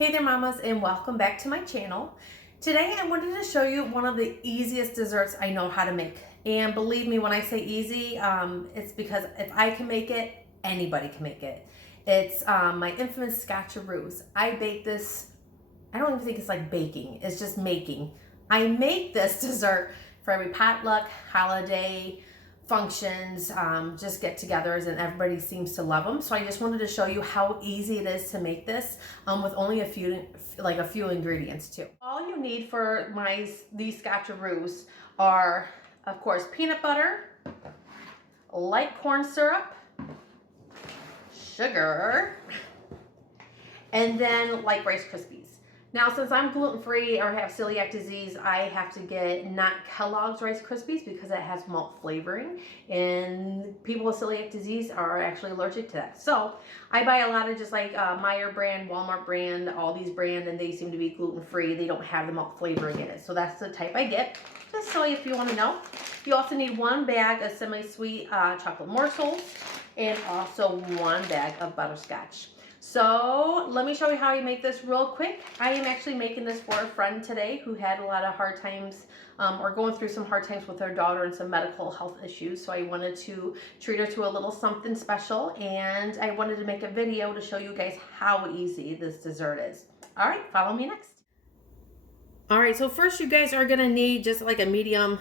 Hey there mamas, and welcome back to my channel. Today I wanted to show you one of the easiest desserts I know how to make. And believe me when I say easy, it's because if I can make it, anybody can make it. It's my infamous scotcheroos. I bake this, I don't even think it's like baking, it's just making. I make this dessert for every potluck, holiday, functions, just get-togethers, and everybody seems to love them. So I just wanted to show you how easy it is to make this with only a few ingredients too. All you need for these scotcheroos are, of course, peanut butter, light corn syrup, sugar, and then light Rice Krispies. Now, since I'm gluten-free or have celiac disease, I have to get not Kellogg's Rice Krispies because it has malt flavoring, and people with celiac disease are actually allergic to that. So I buy a lot of just like Meijer brand, Walmart brand, all these brands, and they seem to be gluten-free. They don't have the malt flavoring in it. So that's the type I get, just so if you want to know. You also need 1 bag of semi-sweet chocolate morsels and also 1 bag of butterscotch. So let me show you how you make this real quick. I am actually making this for a friend today who had a lot of hard times or going through some hard times with her daughter and some medical health issues. So I wanted to treat her to a little something special, and I wanted to make a video to show you guys how easy this dessert is. All right, follow me next. All right, so first you guys are gonna need just like a medium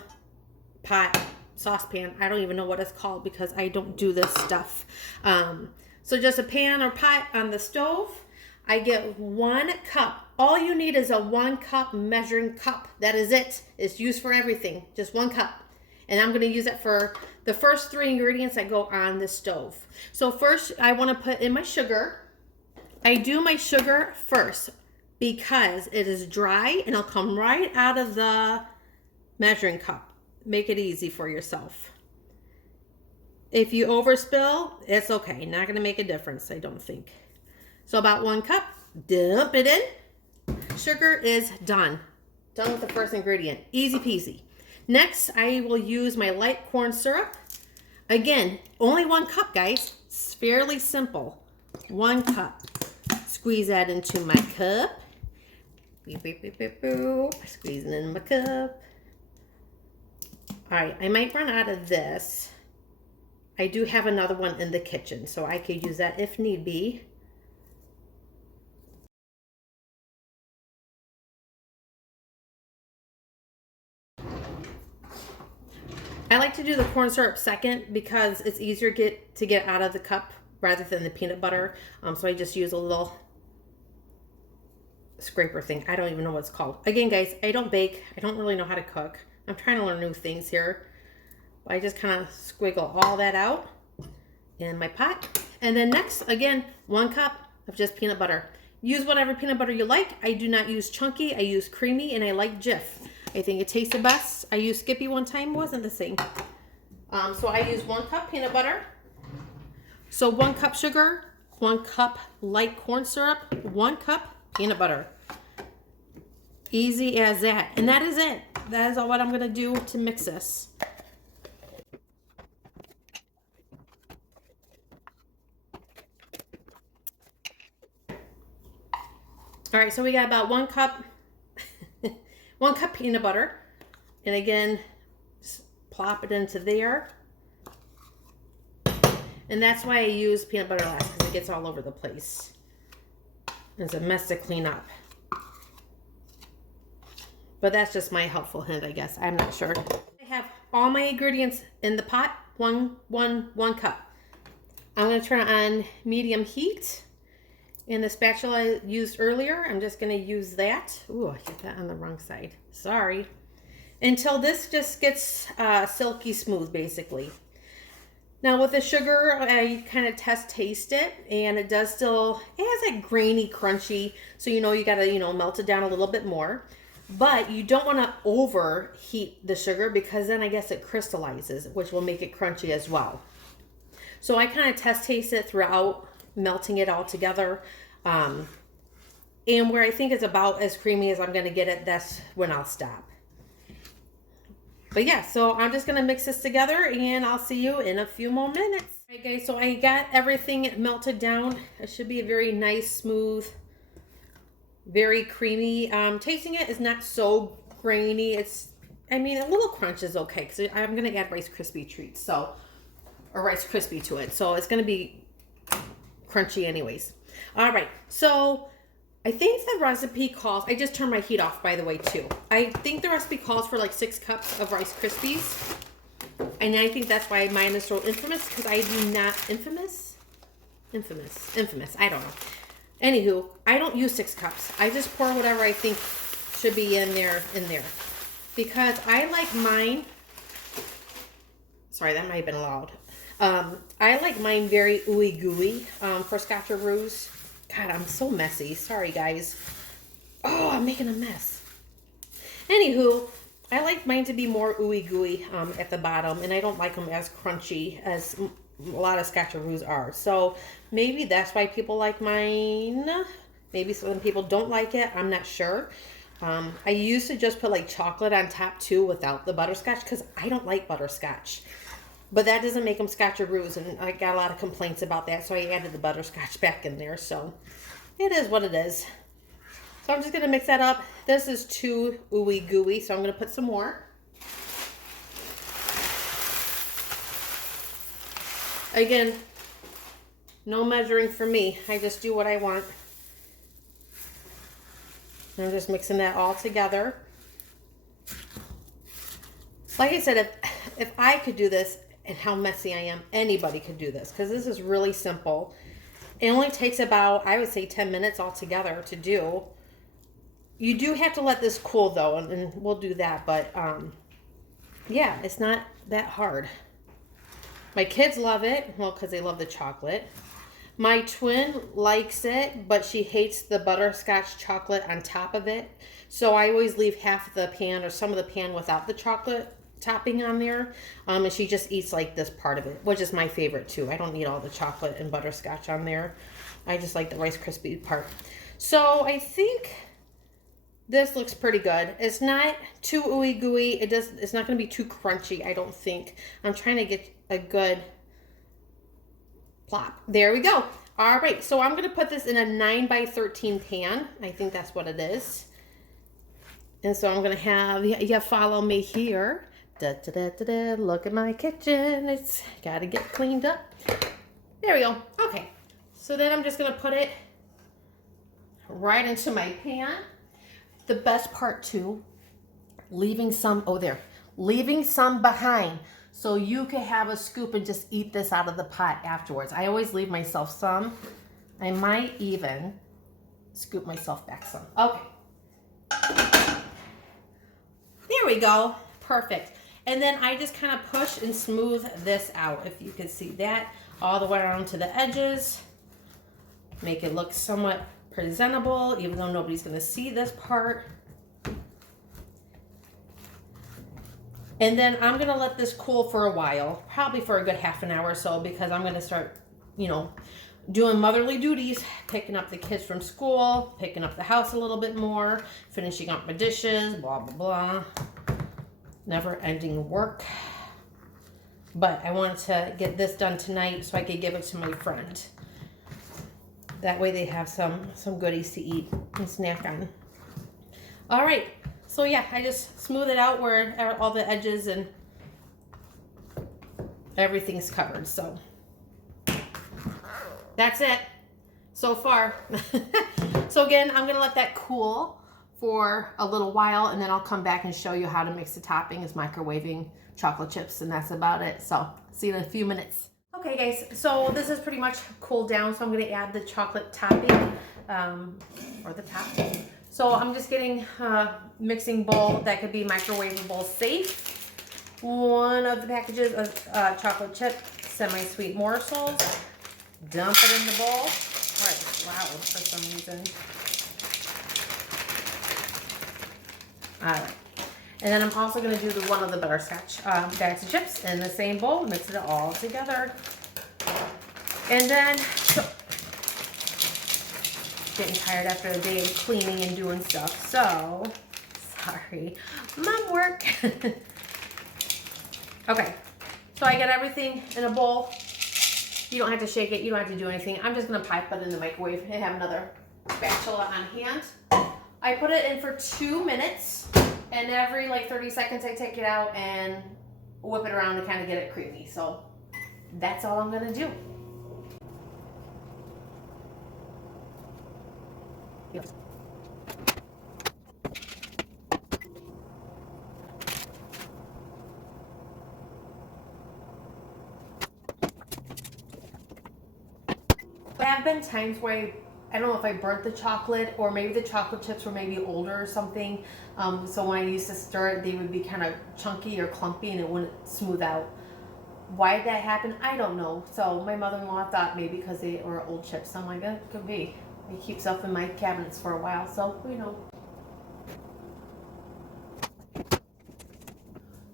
pot saucepan. I don't even know what it's called because I don't do this stuff. So just a pan or pot on the stove. I get 1 cup. All you need is a 1 cup measuring cup. That is it. It's used for everything. Just 1 cup. And I'm going to use it for the first 3 ingredients that go on the stove. So first I want to put in my sugar. I do my sugar first because it is dry and it'll come right out of the measuring cup. Make it easy for yourself. If you overspill, it's okay. Not going to make a difference, I don't think. So about 1 cup, dump it in. Sugar is done. Done with the first ingredient. Easy peasy. Next, I will use my light corn syrup. Again, only 1 cup, guys. It's fairly simple. 1 cup. Squeeze that into my cup. Beep, beep, beep, beep, boop. Squeezing in my cup. All right, I might run out of this. I do have another one in the kitchen, so I could use that if need be. I like to do the corn syrup second because it's easier to get out of the cup rather than the peanut butter. So I just use a little scraper thing. I don't even know what it's called. Again, guys, I don't bake. I don't really know how to cook. I'm trying to learn new things here. I just kind of squiggle all that out in my pot. And then next, again, 1 cup of just peanut butter. Use whatever peanut butter you like. I do not use chunky. I use creamy, and I like Jif. I think it tastes the best. I used Skippy one time. Wasn't the same. So I use 1 cup peanut butter. So 1 cup sugar, 1 cup light corn syrup, 1 cup peanut butter. Easy as that. And that is it. That is all what I'm going to do to mix this. All right, so we got about 1 cup, 1 cup peanut butter. And again, just plop it into there. And that's why I use peanut butter last, because it gets all over the place. It's a mess to clean up. But that's just my helpful hint, I guess. I'm not sure. I have all my ingredients in the pot, one cup. I'm going to turn on medium heat. And the spatula I used earlier, I'm just going to use that. Ooh, I got that on the wrong side. Sorry. Until this just gets silky smooth, basically. Now with the sugar, I kind of taste it, and it does still, it has that grainy, crunchy, so you got to, melt it down a little bit more. But you don't want to overheat the sugar because then I guess it crystallizes, which will make it crunchy as well. So I kind of taste it throughout, melting it all together. And where I think it's about as creamy as I'm going to get it, that's when I'll stop. But yeah, so I'm just going to mix this together and I'll see you in a few more minutes. All right, guys, so I got everything melted down. It should be a very nice, smooth very creamy. Tasting it is not so grainy. I mean, a little crunch is okay because I'm going to add Rice Krispie treats, so, or Rice Krispie to it. So it's going to be crunchy anyways. All right, so I think the recipe calls, I just turned my heat off, by the way, too. I think the recipe calls for like 6 cups of Rice Krispies. And I think that's why mine is so infamous, because I do not, infamous, I don't know. Anywho, I don't use 6 cups. I just pour whatever I think should be in there. Because I like mine, sorry, that might have been loud. I like mine very ooey gooey for Scotcheroos. God, I'm so messy. Sorry, guys. Oh, I'm making a mess. Anywho, I like mine to be more ooey gooey at the bottom, and I don't like them as crunchy as a lot of Scotcheroos are. So maybe that's why people like mine. Maybe some people don't like it. I'm not sure. I used to just put like chocolate on top too without the butterscotch because I don't like butterscotch. But that doesn't make them Scotcheroos, and I got a lot of complaints about that, so I added the butterscotch back in there. So it is what it is. So I'm just going to mix that up. This is too ooey gooey, so I'm going to put some more. Again, no measuring for me. I just do what I want. I'm just mixing that all together. Like I said, if I could do this, and how messy I am, anybody could do this, because this is really simple. It only takes about, I would say, 10 minutes altogether to do. You do have to let this cool though, and we'll do that, but yeah, it's not that hard. My kids love it, well, because they love the chocolate. My twin likes it, but she hates the butterscotch chocolate on top of it. So I always leave half the pan or some of the pan without the chocolate topping on there. And she just eats like this part of it, which is my favorite too. I don't need all the chocolate and butterscotch on there. I just like the Rice Krispie part. So I think this looks pretty good. It's not too ooey gooey. It's not going to be too crunchy, I don't think. I'm trying to get a good plop. There we go. All right, so I'm going to put this in a 9x13 pan. I think that's what it is. And so I'm going to have, yeah, follow me here. Da, da, da, da, da. Look at my kitchen. It's got to get cleaned up. There we go. Okay, so then I'm just going to put it right into my pan. The best part too, leaving some behind so you can have a scoop and just eat this out of the pot afterwards. I always leave myself some. I might even scoop myself back some. Okay. There we go. Perfect. And then I just kind of push and smooth this out, if you can see that, all the way around to the edges. Make it look somewhat presentable, even though nobody's going to see this part. And then I'm going to let this cool for a while, probably for a good half an hour or so, because I'm going to start, doing motherly duties, picking up the kids from school, picking up the house a little bit more, finishing up my dishes, blah, blah, blah. Never ending work. But I wanted to get this done tonight so I could give it to my friend. That way they have some goodies to eat and snack on. All right. So yeah, I just smooth it out where all the edges and everything's covered. So that's it so far. So again, I'm gonna let that cool for a little while, and then I'll come back and show you how to mix the toppings, microwaving chocolate chips, and that's about it. So see you in a few minutes. Okay guys, so this is pretty much cooled down, so I'm gonna add the chocolate topping, or the topping. So I'm just getting a mixing bowl that could be microwavable safe. One of the packages of chocolate chip semi-sweet morsels. Dump it in the bowl. All right, loud for some reason. All right. And then I'm also going to do the one of the butterscotch bags of chips in the same bowl. Mix it all together. And then, getting tired after a day of cleaning and doing stuff. So, sorry. Mom work. Okay. So I got everything in a bowl. You don't have to shake it. You don't have to do anything. I'm just going to pipe it in the microwave and have another spatula on hand. I put it in for 2 minutes, and every like 30 seconds I take it out and whip it around to kind of get it creamy. So that's all I'm gonna do. Yes. There have been times where I don't know if I burnt the chocolate, or maybe the chocolate chips were maybe older or something. So when I used to stir it, they would be kind of chunky or clumpy and it wouldn't smooth out. Why that happened, I don't know. So my mother-in-law thought maybe because they were old chips. I'm like, it could be. It keeps stuff in my cabinets for a while, so you know.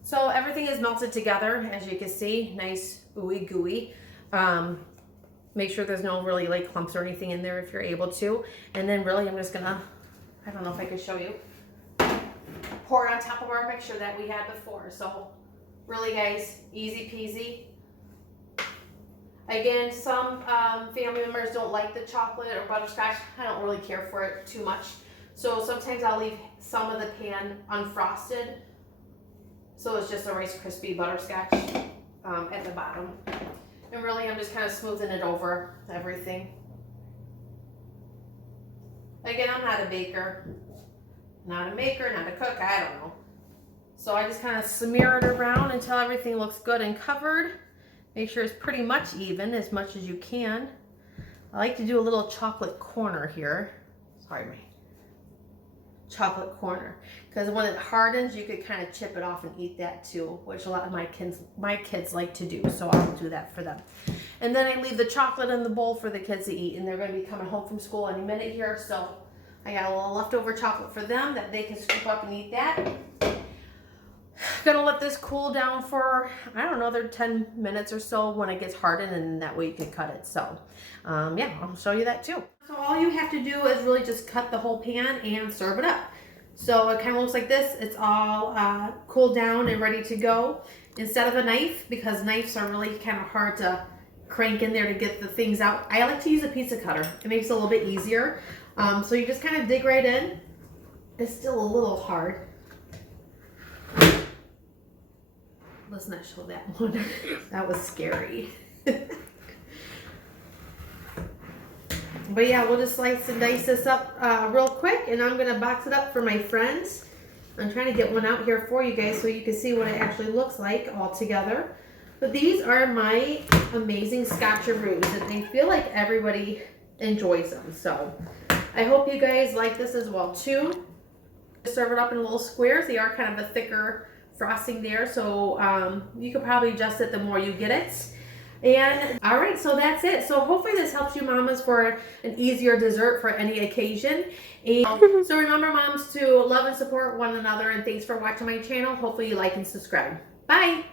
So everything is melted together, as you can see, nice ooey gooey. Make sure there's no really like clumps or anything in there if you're able to. And then really I'm just gonna, I don't know if I could show you, pour it on top of our mixture that we had before. So really guys, easy peasy. Again, some family members don't like the chocolate or butterscotch. I don't really care for it too much. So sometimes I'll leave some of the pan unfrosted. So it's just a Rice Krispie butterscotch at the bottom. And really, I'm just kind of smoothing it over everything. Again, I'm not a baker, not a maker, not a cook, I don't know. So I just kind of smear it around until everything looks good and covered. Make sure it's pretty much even, as much as you can. I like to do a little chocolate corner here. Sorry, my chocolate corner, because when it hardens you could kind of chip it off and eat that too, which a lot of my kids like to do, so I'll do that for them. And then I leave the chocolate in the bowl for the kids to eat, and they're going to be coming home from school any minute here, so I got a little leftover chocolate for them that they can scoop up and eat that. Gonna let this cool down for, I don't know, another 10 minutes or so when it gets hardened, and that way you can cut it. So yeah, I'll show you that too. So all you have to do is really just cut the whole pan and serve it up. So it kind of looks like this. It's all cooled down and ready to go. Instead of a knife, because knives are really kind of hard to crank in there to get the things out, I like to use a pizza cutter. It makes it a little bit easier. So you just kind of dig right in. It's still a little hard. Let's not show that one. That was scary. But yeah, we'll just slice and dice this up real quick, and I'm gonna box it up for my friends. I'm trying to get one out here for you guys so you can see what it actually looks like all together. But these are my amazing Scotcheroos, and I feel like everybody enjoys them. So I hope you guys like this as well too. Serve it up in little squares. They are kind of a thicker frosting there, so you could probably adjust it the more you get it. And all right, so that's it. So hopefully this helps you mamas for an easier dessert for any occasion. And so remember, moms, to love and support one another, and thanks for watching my channel. Hopefully you like and subscribe. Bye.